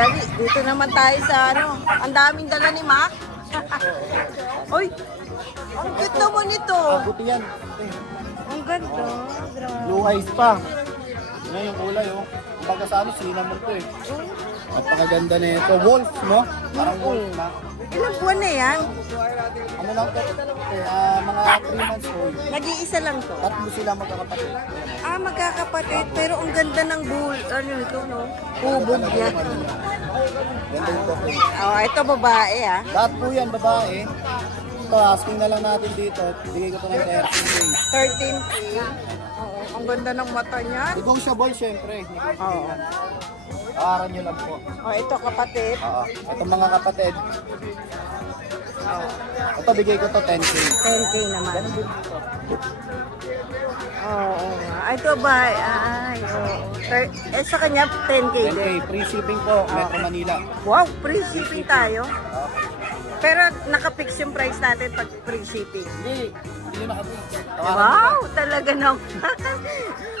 Dali, dito naman tayo sa ano. Ang daming dala ni Mac. Uy, ang cute naman ito. Buti yan. Ang ganda. Grabe. Blue eyes pa. Yan yung kulay, oh. Kumbaga sa ano, cinnamon to eh. Napakaganda na ito. Wolf, no? Parang wolf na. Ilang buwan na yan? Ano lang to? Mga 3 months old. Nag-iisa lang to. Tatlo sila magkakapatid. Ah, magkakapatid. Pero ang ganda ng bull. Ano ito, no? Hubog yan. Ganda yung buhok. Oh, ito babae, ah. Lahat po yan, babae. Ito, asking na lang natin dito. Bigay ko ito ng 13K. 13K. Oo, ang ganda ng mata niya. Negotiable, syempre. Oo. Paaran nyo lang po. Oh, ito kapatid. Oo. Ito mga kapatid. Oh, Ito, bigay ko to 10K. 10K naman. Ganun din ito. Oo. Ay, ito ba? Ay, oo. Sa kanya, 10K 10K, din. free shipping po, Metro Manila. Wow, free shipping tayo. Pero naka-fix yung price natin pag free shipping. Hindi nakapix. Wow, talaga naman.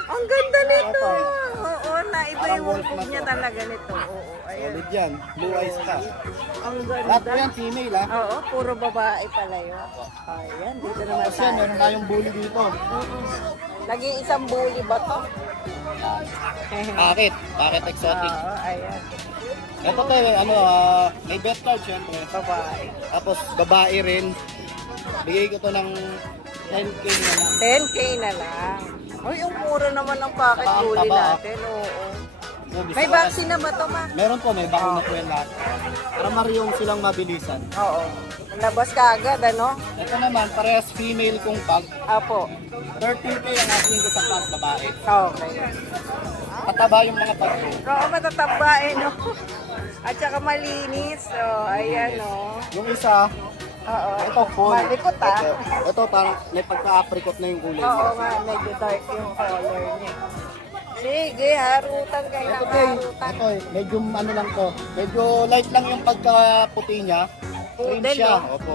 Ang ganda nito. Oo, naiba yung Wolf hubog na niya to. talaga nito. Oo, ayun. Solid yan. Blue eyes pa. Ang Lahat po ganda. yan, female ha. Oo, puro babae pala yun. Ayan, dito naman Tapos yan, tayo. meron tayong bully dito. Nag-iisang bully ba to? Bakit exotic. Oo, ayan. Ito tayo, may bet card syempre. Babae. Tapos babae rin. Bigay ko to ng 10K na lang. 10K na lang. Uy, ang mura naman ng pocket Ang bully taba, natin. Oo. Kung gusto May ko- vaccine na ba to, ma? Meron po, may bakuna po yan lahat. Para mariyong silang mabilisan. Oo. Labas ka agad, ano? Ito naman, parehas female kung pag. Apo. 13K ang asking ko sa class babae. Okay. Pataba yung mga pag ko. Oo, matataba eh, no? At saka malinis. So, ayan, no? Yung isa, Oo. ito full. Malikot, ah. Ito parang may pagka-apricot na yung kulay. Oo nga, medyo dark yung color niya. Sige, harutan kayo Ito ng eh, harutan. ito eh, medyo ano lang to. Medyo light lang yung pagka-puti niya. Cream Poodle, siya. no? Opo.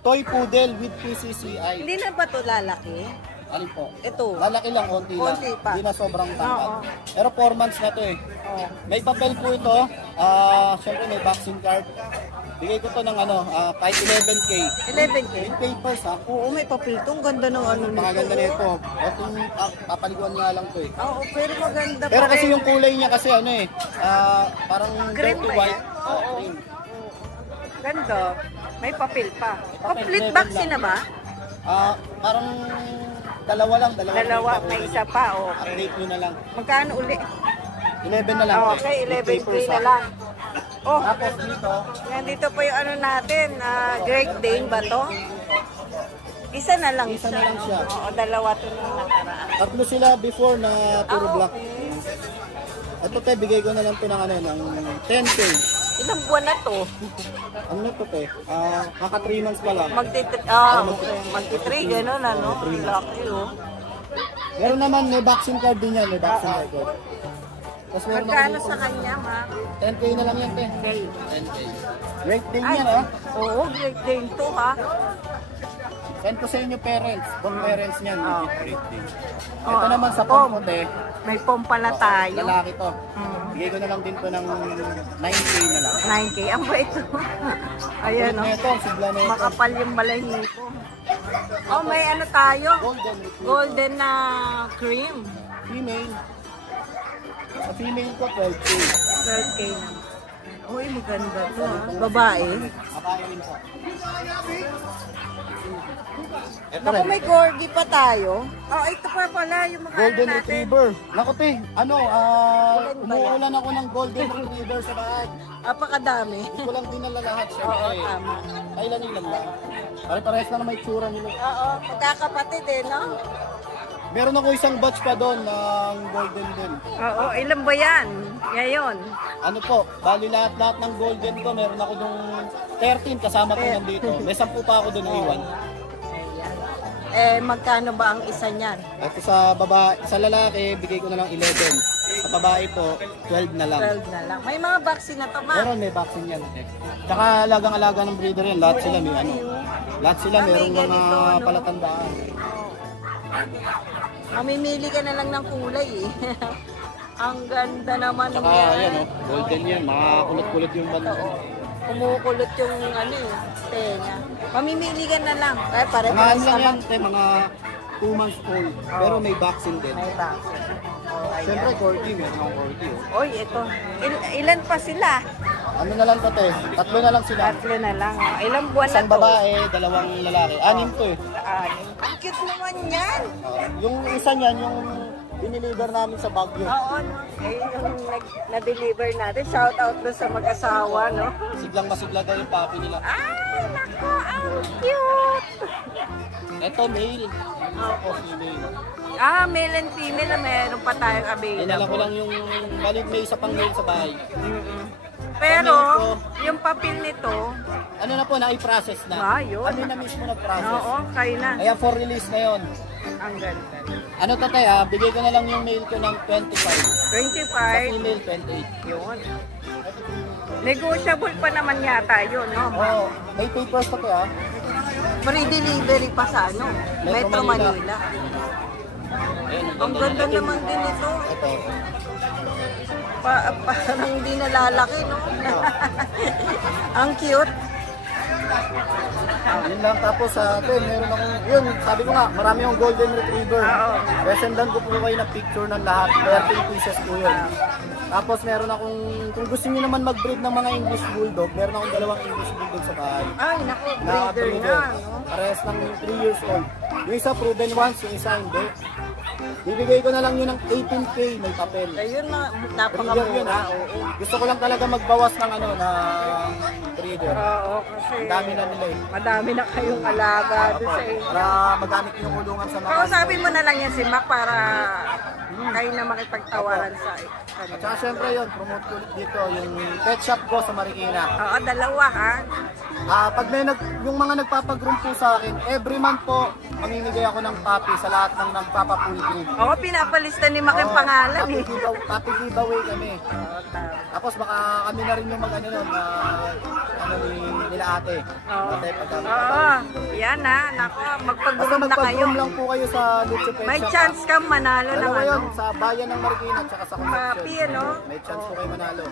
Toy poodle with PCCI. Hindi na ba ito lalaki? Alin po? Ito. Lalaki lang, konti lang. Konti pa. Hindi na sobrang tangkad. Oo. Pero 4 months na to eh. Oo. May papel po ito. Siyempre may vaccine card. Bigay ko to ng kahit 11K. 11K? With papers ha. Oo, may papel to. Ang ganda ng ano nito. Magaganda na ito. Oting papaliguan nga lang to eh. Oo, pero maganda Pero pa kasi rin. yung kulay niya kasi parang Green dirty ba white. yan? Oo. Green. Ganda. May papel pa. papel, Complete level vaccine na lang. ba? Parang dalawa lang. Dalawa, may isa pa. Okay. Update nyo na lang. Magkano uli? 11 na lang. Okay, With 11K papers, na ha. lang. Oh, Tapos dito, yan dito po yung ano natin. Great Dane ba to? Isa na lang. Isa na lang siya. Oo, dalawa to nung nakaraan. tatlo sila before na puro black. Okay. Ito te, bigay ko na lang ito ng ng 10K. Ilang buwan na to? Ano na ito te? Kaka 3 months pa lang. Magti-3, gano'n ano? Laki oh. Meron naman, may vaccine card din yan, may vaccine card. Tapos meron Magkano ako sa kanya, ma? 10K na lang yan te. Okay. 10K. Great day Ay, yan ha. oo, Great Dane to ha. Send ko sa inyo parents, both parents niyan. Great day. Oh, Ito naman sa pom. pom te. May pom pala tayo. Lalaki to. Mm. Bigay ko na lang din to ng 9K na lang. 9K. Ang bait to. Ayan Kulit o. na ito, sigla na ito. Makapal yung balahibo. Oh, may ano tayo? Golden retriever. Golden na cream. Female. Sa female ko, 12K. 12K na. Uy, maganda to ha. Babae. Babae rin po. Ito Naku, rin. may corgi pa tayo. Oh, ito pa pala yung mga Golden ano natin. Retriever. Naku te, Golden ba yan? umuulan ako ng Golden Retriever sa bahay. Apakadami. Hindi ko lang dinala lahat siya. Oo, tama. Kailan lang. Pare-parehas na may tsura nila. Oo, magkakapatid eh, no? Meron ako isang batch pa doon ng Golden din. Oo, ilan ba yan? Ngayon. Ano po, bali lahat ng Golden ko, meron ako doon 13 kasama ko nandito. May 10 pa ako doon na iwan. Ayan. Eh, magkano ba ang isa niyan? At sa lalaki, bigay ko na lang 11. Sa babae po, 12 na lang. 12 na lang. May mga vaccine na to, ma. Meron, may vaccine yan. Tsaka alagang-alaga ng breeder yan. Lahat sila may ano. Lahat sila may merong mga ganito, no? palatandaan. Mamimili ka na lang ng kulay eh. Ang ganda naman Tsaka yan. yan, oh, golden yan. Makakulot-kulot yung banda. Oo. Kumukulot yung ano eh, tenga. Mamimili ka na lang. Kaya Mga pare-pares ano lang yan, naman. te, mga 2 months old. Pero may vaccine din. May vaccine. Oh, Siyempre, ayan. corgi, meron akong corgi. Oh. Oy, ito. Ilan pa sila? Ano na lang to, te? 3 na lang sila. 3 na lang. Oh. Ilang buwan na Isang to? babae, 2 lalaki. 6 to eh. Ang cute naman yan. Yung isa niyan, yung diniliver namin sa Baguio. Oo, no? Eh, yung na-deliver natin. Shout out doon sa mag-asawa, no? Siglang masigla daw yung papi nila. Ah, nako, ang cute. Ito, male. Ako, female. Ah, male and female na meron pa tayong Dinala ko available. lang yung, balik may isa pang male sa bahay. Mm-mm. Pero, yung papel nito, Ano na po, na-i-process na. Ayun. Kami na mismo nag-process. oo, kayo na. Kaya for release na yun. Ang ganda. Ano to, te, ha? Bigay ko na lang yung male ko ng 25. Sa 25, female, 28. yun. Negotiable pa naman yata yun, no? Oo, may papers to, te, ha? Free delivery pa sa ano? Metro Manila. Ayun, Ang ganda naman din ito. Ito. Parang hindi nalalaki, no? Ang cute. Yun lang, tapos sa atin, meron akong, yun, sabi ko nga, marami akong golden retriever. Oo. Resendan ko po kayo ng picture ng lahat, 13 pieces po yun. Tapos meron akong, kung gusto niyo naman mag-breed ng mga English Bulldog, meron akong 2 English Bulldog sa bahay. Ay, naku, breeder na, no? Parehas ng 3 years old. Yung isa proven once, yung isa hindi. Bibigay ko na lang yun ng 18K, may papel. Ayun na, Breeder yun, napakamura. ha? Gusto ko lang talaga magbawas ng ano, na breeder. Oo, kasi Ang dami na nila eh. madami na kayong alaga doon sa inyo. Para magamit yung kulungan sa mga... Kausapin mo na lang yan si Mac para kayo na makipagtawaran sa At kanila. saka syempre yun, promote ko ulit dito, yung pet shop ko sa Marikina. Oo, 2 ha. Pag may yung mga nagpapagroom po sa akin, every month po, mamimigay ako ng puppy sa lahat ng nagpapapool groom. Oo, pinapalista ni Mac yung pangalan eh. Puppy giveaway kami. Oo, tama. Tapos baka kami na rin yung mag-ano nun, ano nila ate. Oo. Ate, pagka Oo, yan ha. Nako, Basta magpag-groom na kayo. magpag-groom lang po kayo sa Lucho Pet May Shop. chance kang manalo ng Dalawa yun, ano. sa bayan ng Marikina at saka sa Concepcion. Papi, ano? May chance po kayo manalo.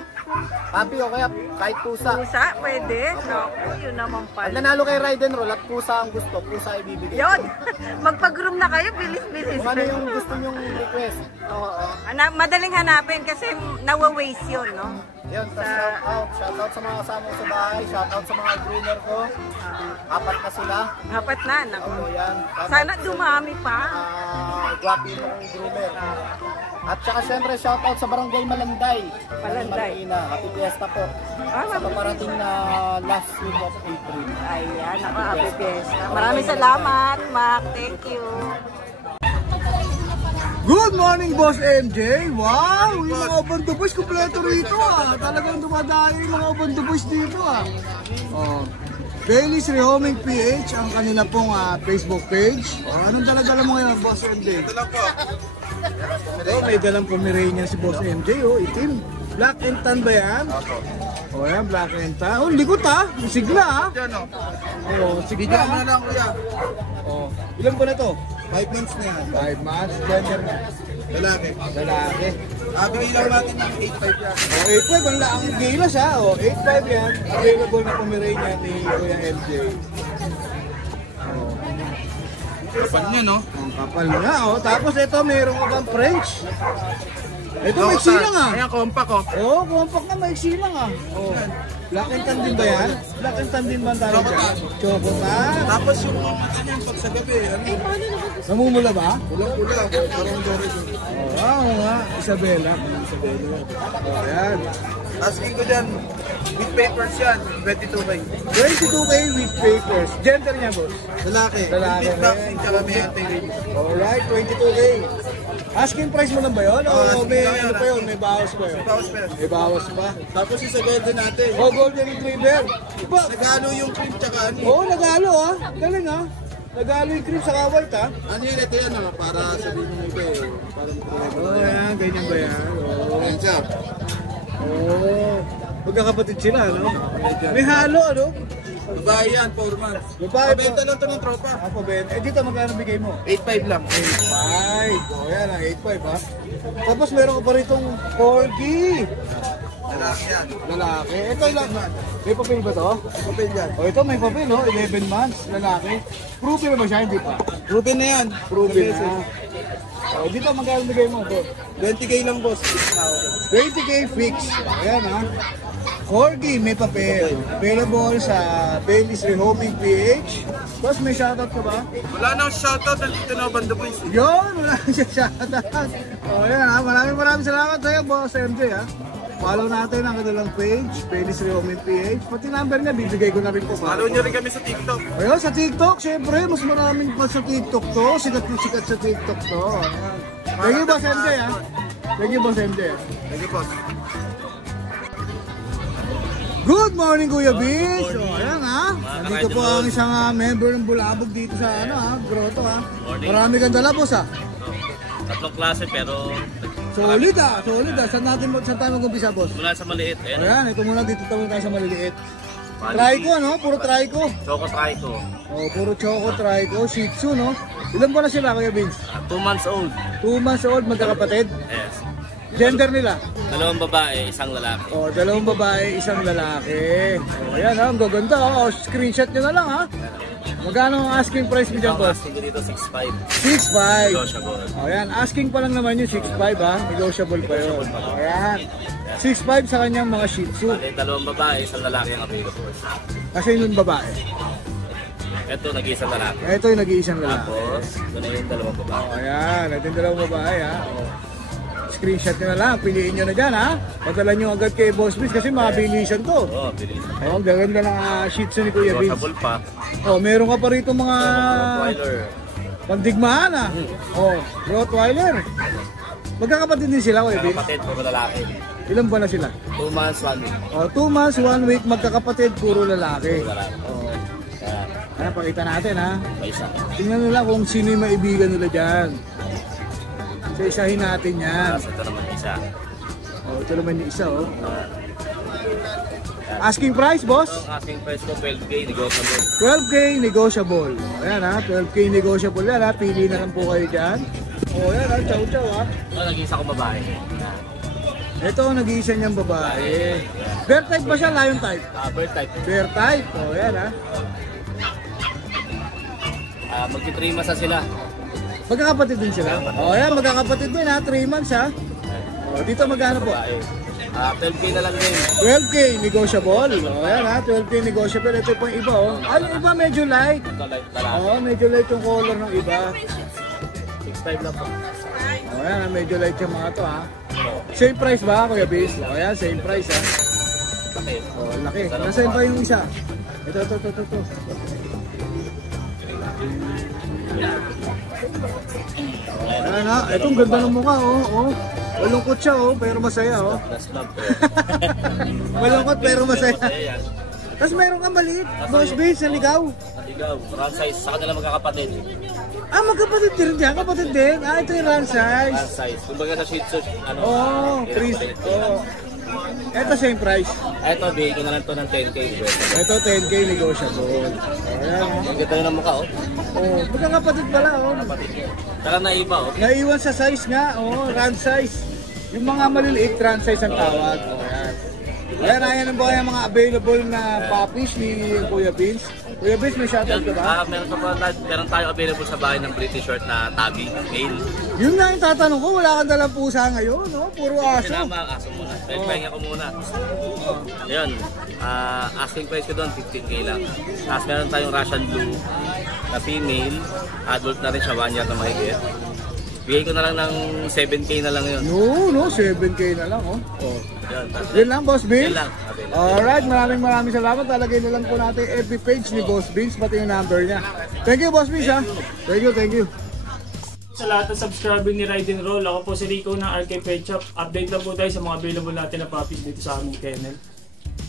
Papi o kaya kahit pusa. Pusa, pwede. Naku, yun naman Pag pala. nanalo kay Ride and Roll at pusa ang gusto, pusa ibibigay. Yun, magpag-groom na kayo, bilis-bilis. Kung ano yung gusto nyong request. Oo. Madaling hanapin kasi nawa-waste yun, no? Yun, tapos shout out sa mga kasama ko sa bahay, shout out sa mga groomer ko. 4 na sila. Dapat na, naku. Ako yan. Tapos, Sana dumami pa. guwapi mo kong groomer. At saka syempre shout out sa Barangay Malanday. Malanday. Marikina. Happy Fiesta po. Sa paparating na last week of April. Ayan, ako, happy fiesta. Maraming salamat, Mac. Thank you. Good morning, Boss MJ! Wow! Yung mga Obando Boys, kompleto rito ah! Talagang dumadayo yung mga Obando Boys dito ah! Oh. Bailey's Rehoming PH, ang kanila pong Facebook page. Oh, anong dala-dala mo ngayon, Boss MJ? Ito lang po. Oh, may dalang Pomeranian si Boss MJ, oh, itim. Black and tan ba yan? Oh, yan, black and tan. Oh, likot ah! Sigla ah! Oh, sigla ah! lang kuya. Oh, ilan ko na to? 5 months na yan. 5 months, gender na. Lalaki. Lalaki. Bigay lang natin ng 8.5 yan. O, 8.5 ang laang gilas ha. O, 8.5 yan. Available na Pomeranian ni Kuya MJ. Kapal niya, no? Ang kapal nga. O, tapos ito, mayroon ka bang French? Ito, may silang ah. Ayan, compact oh. Oo, compact na may silang ah. O, black and tan din ba yan? Black and tan din ba ang tawag dyan? Chocotan. Tapos yung mga mata niya, pag sa gabi, ano? Namumula ba? Pulang-pula, parang Doris. Oo nga, Isabela. Isabela. O, yan. Asking ko dyan, with papers yan, 22K. 22K with papers. Gender niya, boss? Lalaki. Lalaki. Complete vaccine, tsaka may anti-rabies. Alright, 22K. Asking price mo lang ba yun? O may ano pa yun? May bawas pa yun? Bawas pa. May bawas pa. Tapos yung sa golden natin. O, golden retriever. Iba. Nagano yung cream tsaka ano. Oo, nagalo ah. Galing ah. Nagalo yung cream sa white ah. Ano yun, ito yan para sabihin mo iba eh. Para Oo, yan. Ganyan ba yan? Oo. Ayan siya. Oo. Magkakapatid sila, no? May halo, ano? Babae yan, 4 months. Babae Mabenta lang ito ng tropa. Ako, Ben. Eh, dito magkano bigay mo? 8.5 lang. 5. O yan, 8.5 ha. Tapos meron ka pa ritong corgi. Lalaki yan. Lalaki. Ito lang. May papel ba to? Papel yan. O ito may papel, 11 months, lalaki. Proven na ba siya? Hindi pa. Ruben na yan. Proven na. O dito, magkano bigay mo? 20k lang boss. 20k fix. Ayan ha. Corgi, may papel. Available sa Bailey's Rehoming PH. Boss, may shoutout ka ba? Wala nang shoutout, nandito na Banda Boys. Yun, wala siya shoutout. O yan ha, maraming salamat sa'yo, Boss MJ ha. Follow natin ang kanilang page, Bailey's Rehoming PH. Pati number niya, bibigay ko na rin po. Follow nyo rin kami sa TikTok. Ayun, sa TikTok, syempre, mas maraming pa sa TikTok to. Sikat na sikat sa TikTok to. Ayan. Thank you, Boss MJ ha. Thank you, Boss MJ ha. Thank you boss. Good morning, Kuya Biz! So, ayan ha. Nandito po ang isang member ng Bulabog dito sa grotto ha. Marami kang dala, boss ha. Tatlong klase pero Solid ha, solid ha. Saan tayo mag-umpisa, boss? mula sa maliit. Ayan. Ayan, ito muna dito tayo sa maliliit. Trico, no? Puro trico. Choco Trico. Oh, puro choco trico. Shih Tzu, no? Ilan po na sila, Kuya Biz? 2 months old. 2 months old, magkakapatid. Yes. Gender nila? 2 babae, 1 lalaki. Oh, 2 babae, 1 lalaki. Oh, ayan ha, ang gaganda ha. Oh, screenshot nyo na lang ha. Magkano ang asking price mo dyan, Ang boss? asking ko dito 6'5". 6'5". Negotiable. O yan, asking pa lang naman yung 6'5 ha. Negotiable pa yun. O yan. 6'5 sa kanyang mga Shih Tzu. Bale, 2 babae, 1 lalaki ang available. Kasi yung babae. Ito, nag-iisang lalaki. Ito yung nag-iisang lalaki. Tapos, ito na yung 2 babae. O yan, ito yung 2 babae ha. O. Screenshot nyo na lang, piliin nyo na dyan ha. Padala nyo agad kay Boss Biz kasi mabilisan to. Oo, bilis. O, ang gaganda ng Shih Tzu ni Kuya Biz. Negotiable pa. O, meron ka pa rito mga Rottweiler. pandigmaan ha. O, Rottweiler. Magkakapatid din sila, Kuya Biz. Kapatid, puro lalaki. Ilan ba na sila? 2 months, 1 week. O, 2 months, 1 week, magkakapatid, puro lalaki. Puro lalaki. O, Ayan, ayan, pakita natin ha. may isa. Tingnan nila kung sino yung maibigan nila dyan. So, isahin natin yan. Tapos ito naman isa. O, ito naman yung isa, oh. Asking price, boss? Ang asking price ko, 12K, negotiable. 12K negotiable. Ayan ha, 12K negotiable yan ha. Pili na lang po kayo dyan. O, ayan ha, chow chow ha. Ito, nag-iisa ko babae. Ito, nag-iisa niyang babae. Bear type ba siya? Lion type? Bird type. Bear type. O, ayan ha. Magti-3 months na sila. Magkakapatid din sila. O, ayan, magkakapatid din ha. 3 months ha. O, dito magkano po? Babae. 12K na lang din. 12K negotiable. O, ayan ha, 12K negotiable. Ito po yung iba, oh. Ay, yung iba medyo light. Ito, lalaki. Oo, medyo light yung color ng iba. 6'5 lang po. O, ayan ha, medyo light yung mga to ha. Same price ba, Kuya Biz? O, ayan, same price ha. Okay. O, laki. Nasaan pa yung isa? Ito. Ayan ha, itong ganda ng mukha, oh. Malungkot siya, oh, pero masaya, oh. Last love. Malungkot pero masaya. Masaya yan. Tapos meron kang maliit, Boss Biz, na ligaw. Naligaw. Round size. Sa kanila magkakapatid. Ah, magkapatid din dyan, kapatid din. Ah, ito yung run size. Round size. Kumbaga sa Shih Tzu, ano? Oh, oh. Ito same price. Ito, bigay ko na lang to ng 10K. Ito 10K negotiable. Ayan, Ang ganda na ng mukha, oh. oh. Magkakapatid pala, oh. Kapatid. Saka naiba, oh. Naiwan sa size nga, oh, run size. Yung mga maliliit, run size ang tawag. Oh, ayan. Ayan ang mga available na puppies ni Kuya Vince. Kuya Vince, may shoutout ka ba? Meron tayo available sa bahay ng British short na tabby, male. Yun na yung tatanong ko, wala kang dalang pusa ngayon, no? Puro aso. Sinama ang aso muna. Pahinga ko muna. Ayun, asking price ko doon, 15K lang. Tapos meron tayong Russian Blue na female. Adult na rin siya, 1 year na mahigit. Bigay ko na lang ng 7K na lang yun. No, 7K na lang, oh. Yun, Yun lang, Boss Vince. Yun lang. Alright, maraming salamat. Talagay na lang po natin FB page ni Boss Vince, pati yung number niya. Thank you, Boss Vince, ha. Thank you. Sa lahat ng subscriber ni Ride and Roll, ako po si Rico ng RK Pet Shop. Update lang po tayo sa mga available natin na puppies dito sa aming kennel.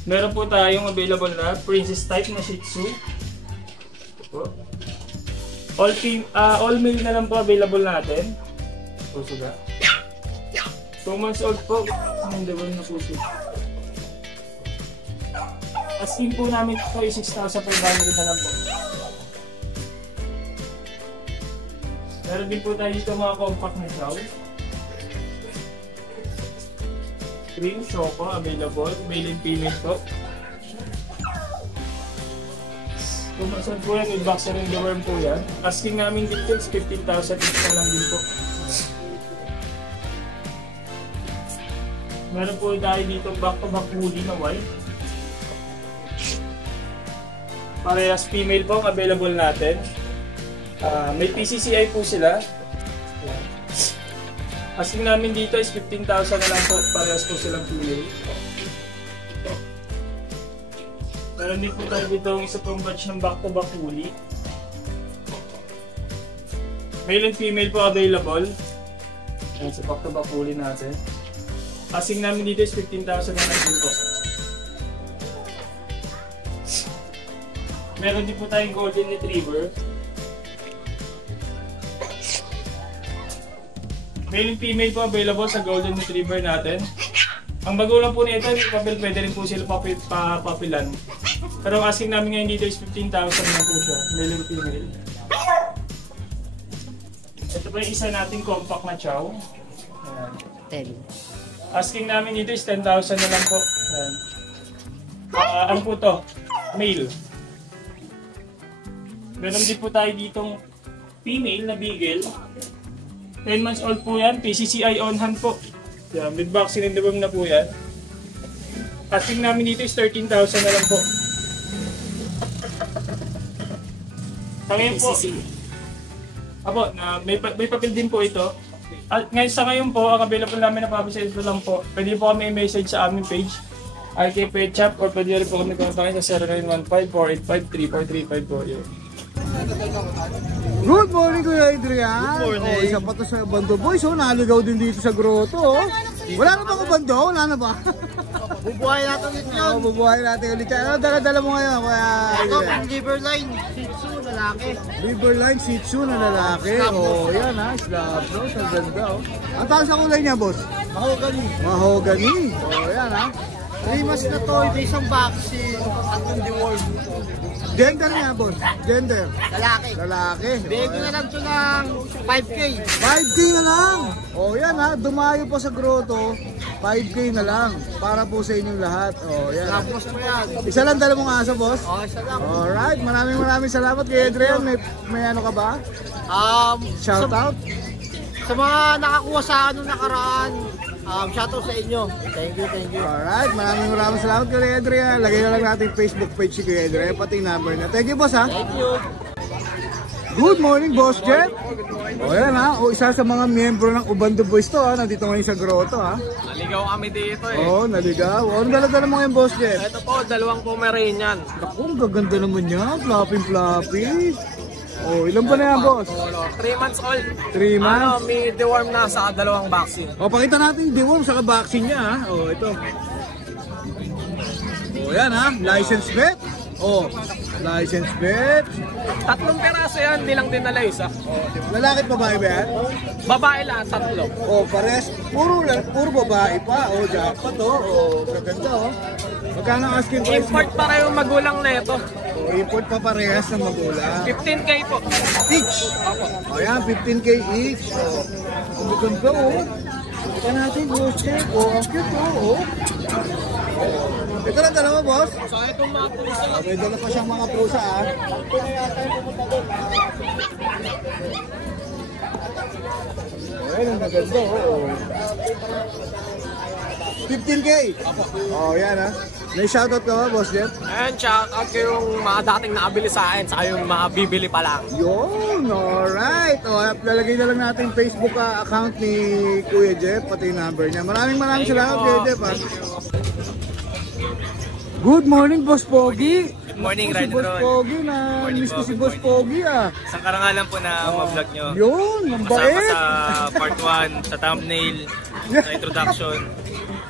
Meron po tayong available na princess type na Shih Tzu. All male na lang po available natin. Puso ga. 2 months old po. Ang level na puso. Asking po namin ito ay 6,500 na lang po. Meron din po tayo dito mga compact na chow. Cream, choco, available. Male and female po. Kung masan po yan, may boxer and the worm po yan. Asking namin dito is 15,000 each na lang din po. Meron po tayo dito back-to-back woolly na white. Parehas female po ang available natin. May PCCI po sila. Asking namin dito is 15,000 na lang po. Parehas po silang female. Meron din po tayo dito ang isa pong batch ng back-to-back woolly. Male and female po available. Ayan sa back-to-back woolly natin. Asking namin dito is 15,000 na lang din po. Meron din po tayong golden retriever. Male and female po available sa golden retriever natin. Ang magulang po nito, pwede rin po sila papilan. Pero ang asking namin ngayon dito is 15,000 na po siya, male and female. Ito pa yung isa nating compact na chow. Ayan. Asking namin dito is 10,000 na lang po. Ayan. Ano po to? Male. Meron din po tayo ditong female na beagle. 10 months old po yan, PCCI on hand po. Yan, with vaccine and deworm na po yan. Asking namin dito is 13,000 na lang po. Sa ngayon po, may papel din po ito. At ngayon sa ngayon po, ang available namin na publish ito lang po. Pwede po kami i-message sa aming page, RK Pet Shop, or pwede rin po kami kontakin sa 0915-485-3435 po yun. Good morning, Kuya Adrian. Good morning. Oh, isa pa to sa Bando Boys. Oh, naligaw din dito sa grotto. Oh. Wala na ba ko bando? Wala na ba? Bubuhay natin ulit yun. Oh, bubuhay natin ulit. Ano dala-dala mo ngayon, Kuya Ito, Adrian? Liverline, Shih Tzu, lalaki. Riverline Shih Tzu na lalaki. Oh, yan ha. Slab nose. Ang ganda. Oh. Ang tawag sa kulay niya, boss? Mahogany. Mahogany. Oh, yan ha. 3 months na to, may isang vaccine, tatlong deworm. Gender niya, boss? Gender? Lalaki. Lalaki. Bego na lang ito ng 5K. 5K na lang. Oh, yan ha. Dumayo po sa grotto. 5K na lang. Para po sa inyong lahat. Oh, yan. Tapos mo yan. Isa lang dala mong aso, boss? Okay, isa lang. Alright. Maraming salamat kay Adrian. May ano ka ba? Shout out? Sa mga nakakuha sa akin nung nakaraan, shoutout sa inyo. Thank you, thank you. Alright. Maraming salamat kay Adrian. Lagay na lang natin Facebook page si Kuya Adrian. Pati yung number na. Thank you, boss ha. Thank you. Good morning, Boss Jet. O yan ha, o isa sa mga miyembro ng Ubando Boys to ha, nandito ngayon sa grotto ha. Naligaw kami dito eh. Oo, naligaw. O, ano dala-dala mo ngayon, Boss Jet? Ito po, dalawang Pomeranian. Naku, ang gaganda naman niya, floppy. O, ilan ba na yan, Boss? 3 months old. 3 months? Ano, may deworm na sa dalawang vaccine. O, pakita natin yung deworm sa vaccine niya ha. O, ito. O, yan ha, license vet. O, license vet. 3 peraso yan, di lang dinala isa. Lalaki at babae ba yan? Babae lang, 3. O, pares, puro babae pa. O, jackpot o. O, gaganda o. Magkano ang asking price mo? Import pa kayo magulang na ito. O, import pa parehas ng magulang. 15K po. Each. O, yan, 15K each. O, ang gaganda o. Ito natin, boss check. O, ang cute o. Ito lang dalawa, boss. So, itong mga pusa. May dala pa siyang mga pusa ah. Ayan, ang maganda oh. 15K? Oh, yan ah. May shoutout ka ba, Boss Jeff? And shout out ko yung mga dating nakabili sa akin, saka yung mga bibili pa lang. Yun, alright. O, lalagay na lang natin Facebook account ni Kuya Jeff, pati yung number niya. Maraming salamat, Kuya Jeff ah. Good morning, Boss Pogi. Good morning, Si Ride Boss Roll. Pogi na miss ko si Boss Pogi ah. Isang karangalan po na ma-vlog nyo. Yun, ang Kasama bait. sa part 1, sa thumbnail, sa introduction.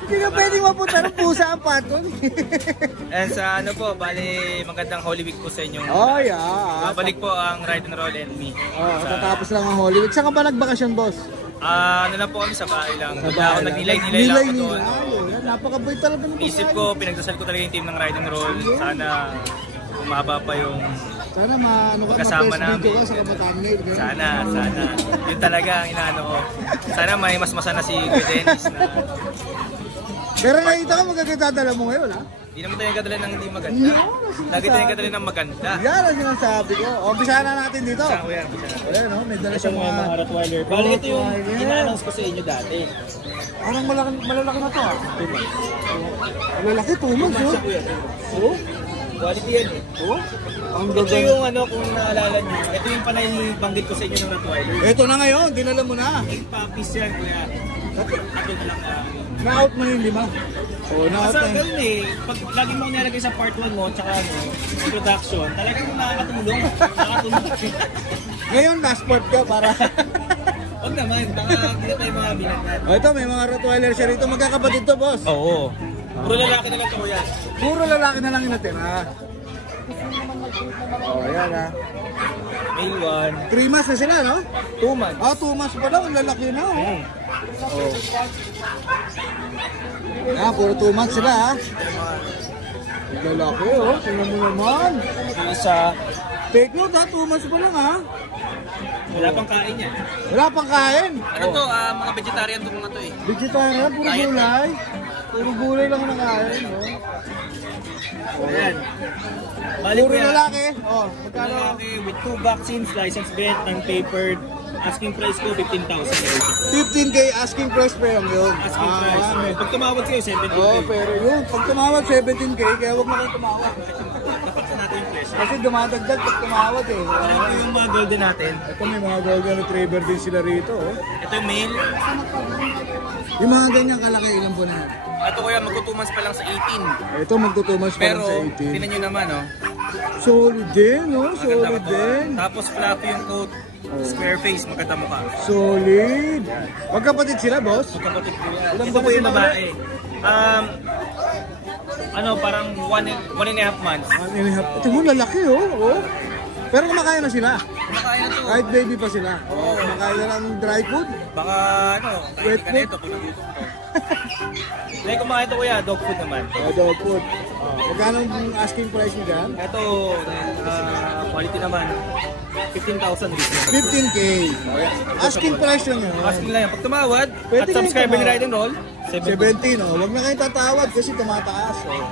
Hindi ka pwedeng mapunta ng pusa ang patong. And sa ano po, bali magandang Holy Week po sa inyong Oh, yeah. Babalik po ang Ride and Roll and me. Oh, tatapos lang ang Holy Week. Saan ka ba nagbakasyon, boss? Ano lang po kami sa bahay lang. Hindi ako nagnilay-nilay lang ako doon. Napakabait talaga ng Isip ko, pinagdasal ko talaga yung team ng Ride and Roll. Sana umaba pa yung Sana Kasama ma-press video namin. ka sa Kabataan-Mail. Sana. Yun talaga ang inaano ko. Sana may mas masana si Kuya Dennis na Pero nakita ko magkakitadala mo ngayon, ha? hindi naman tayo kadala ng hindi maganda. Lagi tayo kadala ng maganda. Yan ang sinasabi ko. Umpisahan na natin dito. Saan Kuya? Ayan, no? May dala Ito siyang mga mga... Rottweiler. Bali ito yung ina-announce ko sa inyo dati. Parang malalaki na to, ha? Malalaki, 2 months, no? Oo? Quality yan eh. Oo? Ang Ito gagawin. yung ano kung naalala niyo. Ito yung panay banggit ko sa inyo ng Rottweiler. Ito na ngayon, dinala mo na. 8 puppies yan Kuya. Ito na lang na. Na-out mo yung 5. Oo, na-out Basta na yun. ganoon eh, pag lagi mo nilalagay sa part 1 mo, tsaka ano, introduction, talagang nakakatulong. Ngayon, last part ka para... Huwag naman, baka hindi na tayo mga binagyan. O, ito, may mga Rottweiler siya rito. Magkakapatid to, boss. Oo. Puro lalaki na lang ito Kuya. Puro lalaki na lang yung natira. O, ayan, ha. Male 3 months na sila, no? 1, 2 months. Ah, 2 months pa lang. Ang lalaki na, oh. Oh. Yan, puro 2 months sila, ha. Ang lalaki, oh. Tingnan mo naman. Yung isa, Take note, ha. 2 months pa lang, ha. wala pang kain yan. Wala pang kain. Ano to, mga vegetarian to mga to eh. Vegetarian, puro gulay. Puro gulay lang nakain, oh. Ayan. Bali Puro Kuya, lalaki. Oh, magkano? lalaki with 2 vaccines, license vet, non-papered. Asking price ko 15,000. 15K asking price pa yun. Asking price. Pag tumawag kayo, 17,000. Oo, pero yun, pag tumawag 17K, kaya huwag na kayo tumawag. Dapat na natin yung presyo. Kasi dumadagdag pag tumawag eh. Ano po yung mga golden natin? Ito may mga golden retriever din sila rito. Oh. Ito yung male. Yung mga ganyang kalaki, ilan po na yan? Ito kuya, magko 2 months pa lang sa 18. Ito magtutumas pa lang Pero, sa 18. tinan nyo naman, oh. Solid din, no? Maganda Solid katawan. din. Tapos fluffy yung coat. Square face, maganda mukha. Solid. Magkapatid sila, boss? Magkapatid ko yan. Ilan Ito ba po yung sila babae. Parang 1.5 months. Ito mo, lalaki, oh. Oh. Pero kumakain na sila. Kumakain na to. Kahit baby pa sila. Oh, kumakain na ng dry food. Baka, Wet ka nito pag nag-YouTube to. Dahil kumakain to kuya, dog food naman. Oh, dog food. Magkano ang asking price niya dyan? Ito, quality naman. 15,000 dito. 15K. Asking price lang yun. Asking lang yan. Pag tumawad, Pwede at subscribe kayong ni Ride and Roll, 17, oh. Huwag na kayong tatawad kasi tumataas. Oh.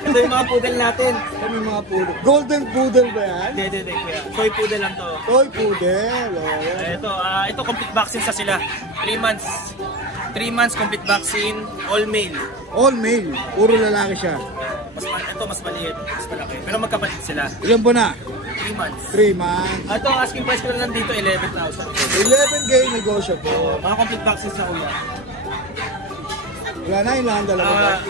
ito yung mga poodle natin. Kami mga poodle. Golden poodle ba yan? Hindi, kuya. Toy poodle lang to. Toy poodle. Oh, yan. Ito complete vaccine sa sila. 3 months. 3 months complete vaccine, all male. All male. Puro lalaki siya. Ito mas maliit, mas malaki. Pero magkapatid sila. Ilan po na? 3 months. 3 months. Ito, asking price ko lang dito, 11,000. 11K negotiable. Mga complete vaccines sa kuya. Wala na, yun lang ang dalawa.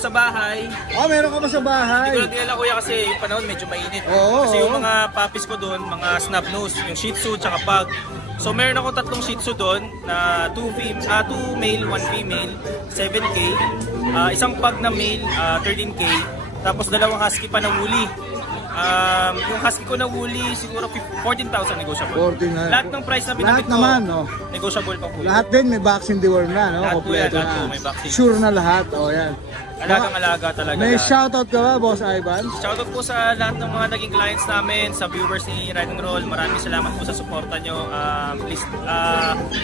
Sa bahay, Meron ka ba sa bahay? hindi ko lang dinala kuya kasi yung panahon medyo mainit. Oo, Kasi yung oo. mga puppies ko doon, mga snub nose, yung Shih Tzu tsaka Pug. So meron ako 3 Shih Tzu doon na 2 male, 1 female, 7K. Isang Pug na male, 13K. Tapos 2 husky pa na woolly. Yung husky ko na woolly siguro 14,000 negotiable. 14 na. Lahat ng price na Lahat binabit ko, naman, no? negotiable pa po. Lahat din may vaccine deworm na, no? Lahat po yan, Kompleto lahat po na. may vaccine. Sure na lahat. Oh, yan. Alagang-alaga talaga. May lahat. shoutout ka ba, Boss Ivan? Shoutout po sa lahat ng mga naging clients namin, sa viewers ni Ride and Roll. Maraming salamat po sa suporta nyo. Please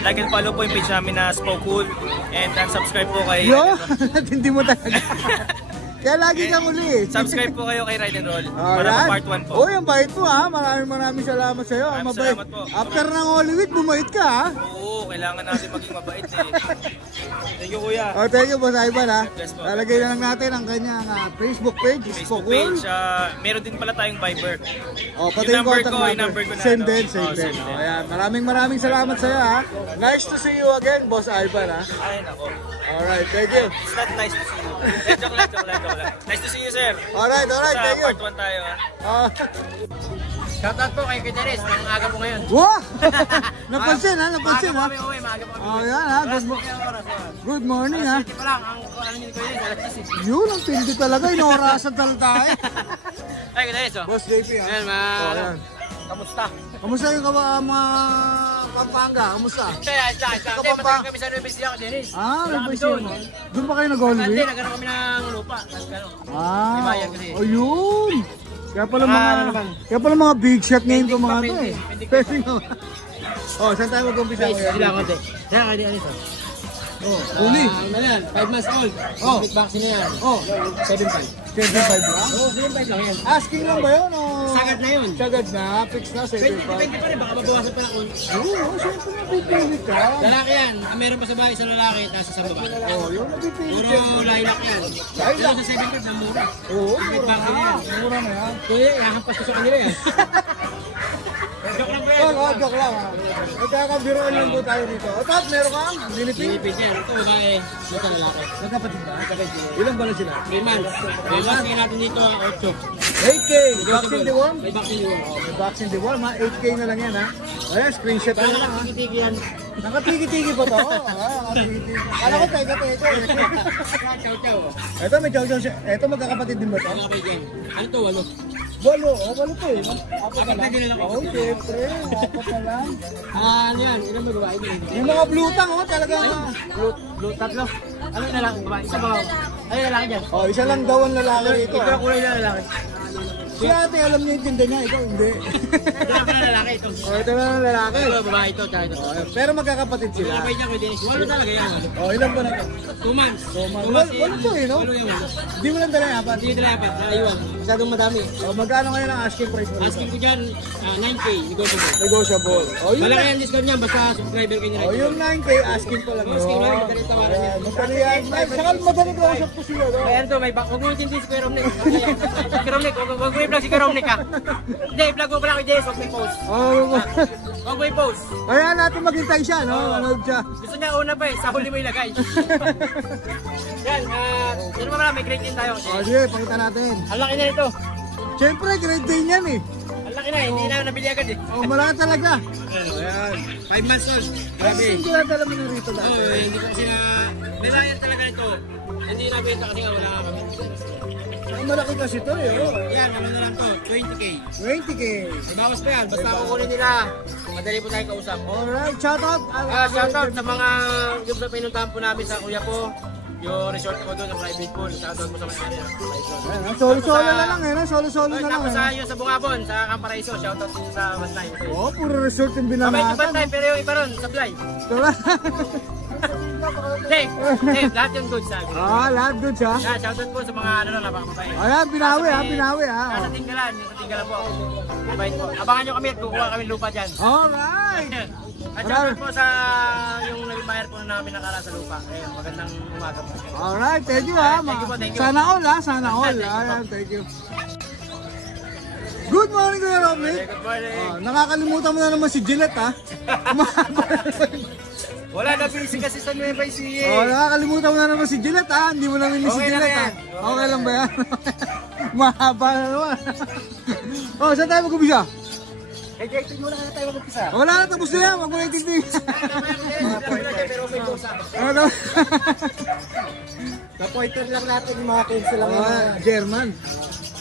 like and follow po yung page namin na Spokewood. And subscribe po kay... Yo! Hindi mo talaga. Kaya lagi kang uli. Subscribe po kayo kay Ride and Roll. Para Alright. po part 1 po. Oh, yung bait mo ha. Maraming salamat sa iyo. Maraming Mabait. salamat po. After ng Holy Week, bumait ka ha. Oo, kailangan natin maging mabait eh. Thank you kuya. Oh, thank you, Boss Ivan ha. Bless po. Lalagay na lang natin ang kanyang Facebook page. Facebook Spokewood. page. Meron din pala tayong Viber. Oh, pati Yung number contact ko, yung number ko na Send ano. din, send Oh, din. send din. Oh, ayan. Maraming salamat sa iyo ha. Nice to see you again, Boss Ivan ha. Ay, nako. Alright, thank you. It's not nice to see you. Joke lang. Nice to see you, sir. Alright, Sa thank you. part 1 tayo ha. Ah. Shoutout po kay Kuyaris, ng aga po ngayon. Wow! Napansin ha, napansin ha. uwi, maaga po Oh, yan ha. Good morning ha. pa lang, ang ano nyo Kuyaris, alas 6. Yun, ang tindi talaga. Inorasan talaga tayo. Ay, Kuyaris, oh. Boss JP ha. Ayan, Oh, yan. kamusta? Kamusta yung mga Pampanga? Kamusta? Ayos lang. Hindi, matagal kami sa Nueva Ecija, Kuyaris. May doon. Doon ba kayo nag-Holy Hindi, Week? nagkaroon kami ng lupa. Nagkaroon. Ah, Ibayan kasi. ayun. Kaya pala mga big shot ngayon itong mga ito eh. Pwede naman. Oh, saan tayo mag-umpisa ko yan? Sila konti. Saan ka din ano? Oh, uli. Ano yan? 5 months old. Oh. Complete vaccine na yan. Oh, 7.5. 75 ba? Oo, 7.5 lang yan. Asking lang ba yun? O? Sagad na yun. Sagad na, fix na, 75. Depende pa rin, baka mabawasan pa lang kung... Oo, siyempre napipilit ka. Lalaki yan. Ang meron pa sa bahay isang lalaki, tapos isang babae. Oh, yung napipilit Puro ka. lilac yan. Lilac? Pero sa 7.5 na mura. Oo, Complete mura vaccine na. yan. Mura na yan. Kuya, ihahampas ko sa kanila yan. Joke lang ba yan? Joke lang ha. Magkakabiroan lang po tayo dito. O top, meron kang Philippine? Pilipin yan. Ito babae, ito lalaki. Magkapatid ba? Ilan ba na sila? 3 months. 3 months ngayon natin dito, 8. 8K! Vaccine deworm? May vaccine yun. Oh, may vaccine deworm ha. 8K na lang yan ha. Ayan, screenshot na lang ha. Nakakitigi yan. Nakatigi-tigi pa to. Nakatigi-tigi. Kala ko teka-teka. Chow-chow. Ito may chow-chow siya. Ito magkakapatid din ba to? Nakakapit yan. Ano to, 8? Walo. Oh, walo to eh. Apat na Apat na lang. lang. Oh, syempre. Apat na lang. Ano yan? Ilan may babae din? Yung mga blutang oh, talaga. Blue, tatlo. Ano yung lalaki babae? Isa ba? Ay, lalaki dyan. Oh, isa lang daw ang lalaki rito. Ito ang kulay na lalaki. Si ate, alam niya yung tinda niya. Ikaw, hindi. Ito lang pala lalaki ito. Oh, ito na ang lalaki. Ito, babae ito, tsaka ito. Pero magkakapatid Yung sila. lalaki dyan, kay Dennis. Walo talaga yan. Oh, ilan ba na to? 2 months. Walo to eh, no? Walo yan. Hindi mo lang dala yung apat. Hindi nila dapat, naiwan. Masyadong madami. Oh, magkano ngayon ang asking price mo? Asking ko dyan, 9K, negotiable. Negotiable. Oh, yun Malaki na. ang discount niyan, basta subscriber kayo nila. Oh, yung 9K asking pa lang. Asking lang, madaling tawaran yan. Madali yan. Saka madaling kausap ko sila, no? Ayan to, may huwag mo intindi si Kuya Romnick. Si Kuya Romnick, huwag mo i-vlog si Kuya Romnick ha. Hindi, i-vlog mo pala kay Jess, huwag may post. Oh, Huwag may post. kaya natin maghintay siya, no? Manood siya. Gusto niya una pa eh, sa huli mo ilagay. Yan, yan mo pala, may grade din tayo. Oh, sige, pakita natin. Ang laki na ito. Siyempre, grade 10 yan eh. Ang laki na, hindi na nabili agad eh. Oh, malaki talaga. Ayan. 5 months old. Grabe. Hindi na dala mo na rito Oo, dati. hindi ko kasi na... Nilayan talaga ito. Hindi nabenta kasi nga wala kami. Ang malaki kasi to eh, oh. Yan, ano na lang to, 20K. 20K. May bawas pa yan, basta kukunin nila. Madali po tayo kausap. Alright, shout out. Shoutout sa mga yung sa pinuntahan po namin sa kuya po. Yung resort ko doon sa private pool. Shoutout po sa may-ari. Solo-solo na lang eh, no? Solo-solo na lang Tapos sa eh. yung sa Bungabon, sa Camparaiso. Shoutout din sa Bantay. Oh, puro resort yung Medyo binamatan. Bantay, pero yung iba ron, sablay. Hindi, lahat yung goods sa akin. Ah, lahat good siya. Yeah, shoutout po sa mga ano na napakabay. Ayan, binawi ha, binawi ha. Sa Tinggalan, yung sa Tinggalan po. Mabait po. Abangan nyo kami at kukuha kami lupa dyan. Alright. At shoutout po sa yung nag-buyer po namin nakala sa lupa. Ayun, magandang umaga po. Alright, thank you ha. Thank you po, thank you. Sana all ha, sana all. Thank you po. Ayan, thank you. Good morning, Kuya Romnick. Good morning. Nakakalimutan mo na naman si Gillette ha. Wala na busy kasi sa Nueva Ecija. Oh, nakakalimutan mo na naman si Gillette ha. Hindi mo namin si Okay lang Gillette ha. yan. Okay lang ba yan? Mahaba na naman. Oh, saan tayo mag-umpisa? Eh, Jason, muna na tayo mag-umpisa. Wala na, tapos na yan. Wag mo naitindig. Pero may dosa. Ano? Na-pointer lang natin yung mga cancel lang. German.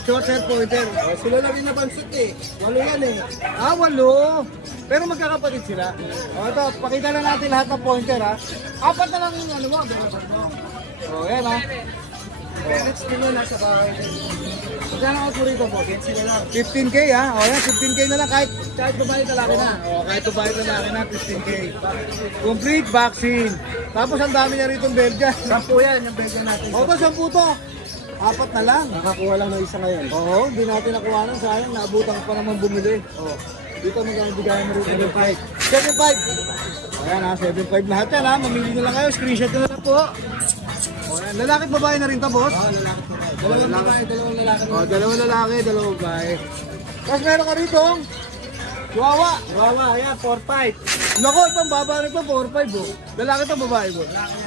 Short hair pointer. Oh, sila na rin nabansot eh. Walo yan eh. Ah, 8. Pero magkakapatid sila. O ito, pakita lang natin lahat ng pointer ha. 4 na lang yung ano mo. O, yan ha. Parents din yun nasa bahay. Magkano ako rito po? 15K ha. O yan, 15K na lang kahit babae talaki na. O, kahit babae talaki na, 15K. Complete vaccine. Tapos ang dami niya rito Belgian. 10 yan yung Belgian natin. O, ito 10 to. 4 na lang. Nakakuha lang ng isa ngayon. Oo, hindi natin nakuha ng sayang. Naabutan pa naman bumili. O, dito magkano bigayan mo rito? 7.5. 7.5. Ayan ha, 7.5 lahat yan ha. Mamili na lang kayo. Screenshot na lang po. O yan, lalaki at babae na rin to, boss? Oo, lalaki po tayo. Dalawang babae, dalawang lalaki. O, dalawang lalaki, dalawang babae. Tapos meron ka rito, Chihuahua. Wawa, ayan, 4.5. Naku, itong baba nito, 4.5 oh. Lalaki to, babae po?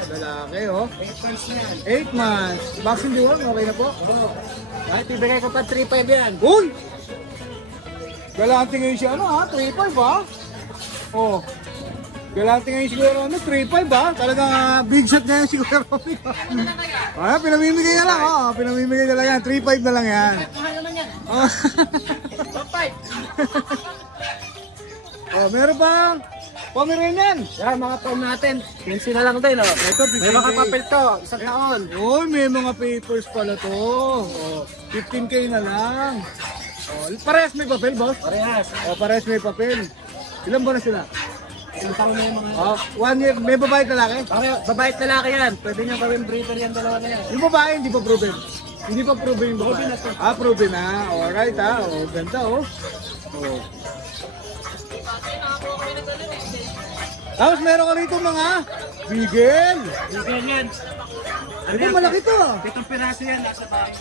Lalaki, oh. 8 months na yan. 8 months. Vaccine deworm, okay na po? Oo. Kahit ibigay ko pa 3.5 yan. Uy! Galante ngayon siya, ano ha? 3.5 ha? Oh. Galante ngayon siguro, ano? 3.5 ha? Talagang big shot na yan siguro. Ayan, pinamimigay na lang, oh. Pinamimigay na lang yan. 3.5 na lang yan. Mahal naman yan. Oh. 4.5. Oh, meron bang Pomeranian? Yan, mga pom natin. 15 na lang din, oh. Ito, May mga papel to, isang taon. Uy, may mga papers pala to. Oh, 15K na lang. Oh, parehas may papel, boss? Parehas. Oh, parehas may papel. Ilan buwan na sila? Isang taon na yung mga... Oh, 1 year. May babae at lalaki? Babae at lalaki yan. Pwede nyo gawin breeder yan, dalawa na yan. Yung babae, hindi pa proven. Hindi pa proven yung babae. Proven na to. Ah, proven na. Alright ha. Oh, ganda oh. Oh. Tapos meron ka rito mga bigel. Bigyan yan. Ito malaki to ah. 7 piraso yan, nasa bahay.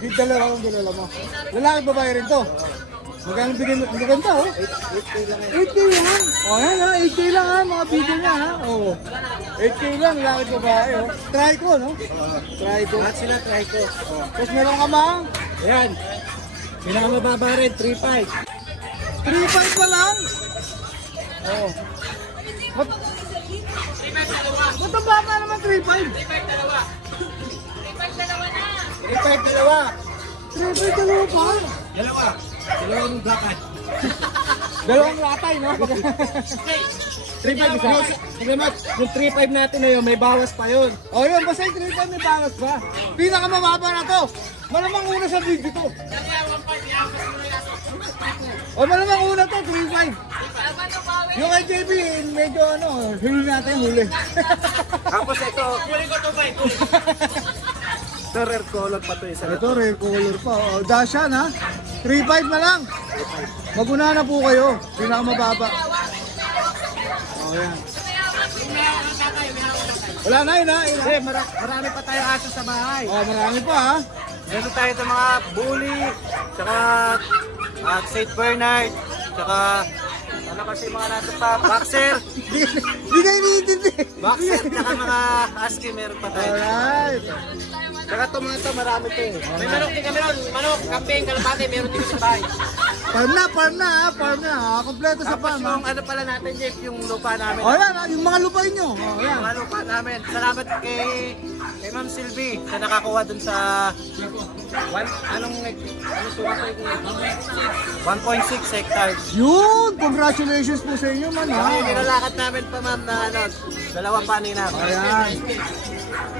Di dalawa ang dinala mo. Lalaki babae rin to. Magkano bigyan mo? Maganda oh. 8K lang. Oh, yan ha. 8K lang ha. Mga bigel na ha. Oh. 8K lang. Lalaki babae oh. Try ko no? Try ko. Lahat sila, try ko. Tapos meron ka mga Ayan. Pinakamababa rin, 3.5. 3.5 pa lang. Oh. Ba't ang baba naman 3.5? 3.5 dalawa. 3.5 dalawa pa. Dalawang bakad. Dalawang latay, no? 3.5 isa. Salamat. Yung 3.5 natin na yun, may bawas pa yun. O yun, basta yung 3.5 may bawas pa. Pinakamababa na to. Malamang una sa video to. O malamang una to, 3.5. Yung kay JB, medyo ano, huli natin, huli. Tapos ito. Huli ko to, Mike. Ito, rare color pa to isa. Ito, rare color pa. O, Dashan ha. 3.5 na lang. Maguna na po kayo. Pinakamababa. O, yan. Wala na yun ha. Eh, marami pa tayo aso sa bahay. O, marami pa ha. Meron tayo sa mga bully, tsaka St. Bernard, tsaka ano kasi mga natin pa, boxer, Hindi kayo iniintindi. boxer, tsaka mga husky meron pa tayo. Alright. Tsaka ito mga ito, marami ito eh. May manok din kami ron, manok, kambing, kalapate, meron din sa bahay. Farm na ha. Farm na ha. Kompleto sa Tapos farm ha. yung ano pala natin, Jeff, yung lupa namin. O yan ha. Yung mga lupain nyo. O yan. Mga lupa namin. Salamat kay Ma'am Sylvie sa nakakuha dun sa anong suwa ko yung 1.6 hectares. Yun. Congratulations po sa inyo man ha. Ay, nilalakad namin pa ma'am na ano, dalawang panina. Ayan.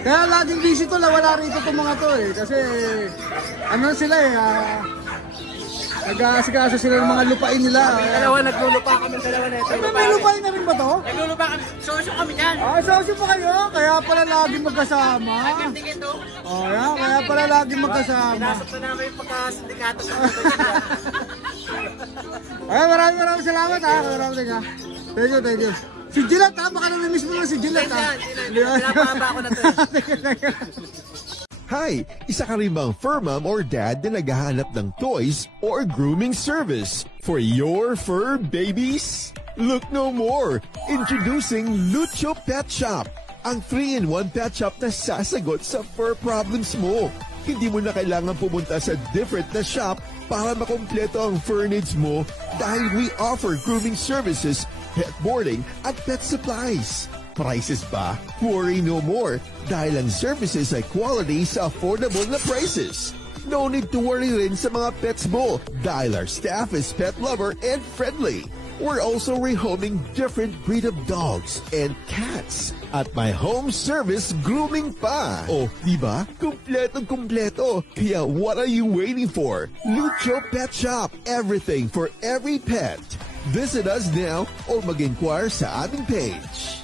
Kaya laging busy to. Wala rito itong mga to eh. Kasi ano sila eh. Nag-aasikaso sila ng mga lupain nila. Dalawa, naglulupa kami dalawa na ito. May lupain na rin ba to? Naglulupa kami. Sosyo kami yan. Ah, sosyo pa kayo? Kaya pala laging magkasama. Tingin to. Oh, yan. Kaya pala laging magkasama. Pinasok na namin yung pagka-sindikato sa Ay, maraming salamat ha. Maraming ha. Thank you. Si Gillette ha. Baka namimiss mo na si Gillette ha. Pinapahaba ko na to. Hi! Isa ka rin bang fur mom or dad na naghahanap ng toys or grooming service for your fur babies? Look no more! Introducing Lucho Pet Shop, ang 3-in-1 pet shop na sasagot sa fur problems mo. Hindi mo na kailangan pumunta sa different na shop para makompleto ang fur needs mo dahil we offer grooming services, pet boarding, at pet supplies. Prices ba? Worry no more dahil ang services ay quality sa affordable na prices. No need to worry rin sa mga pets mo dahil our staff is pet lover and friendly. We're also rehoming different breed of dogs and cats at my home service grooming pa. Oh, diba? Kumpletong-kumpleto. Kaya what are you waiting for? Lucho Pet Shop. Everything for every pet. Visit us now or mag-inquire sa aming page.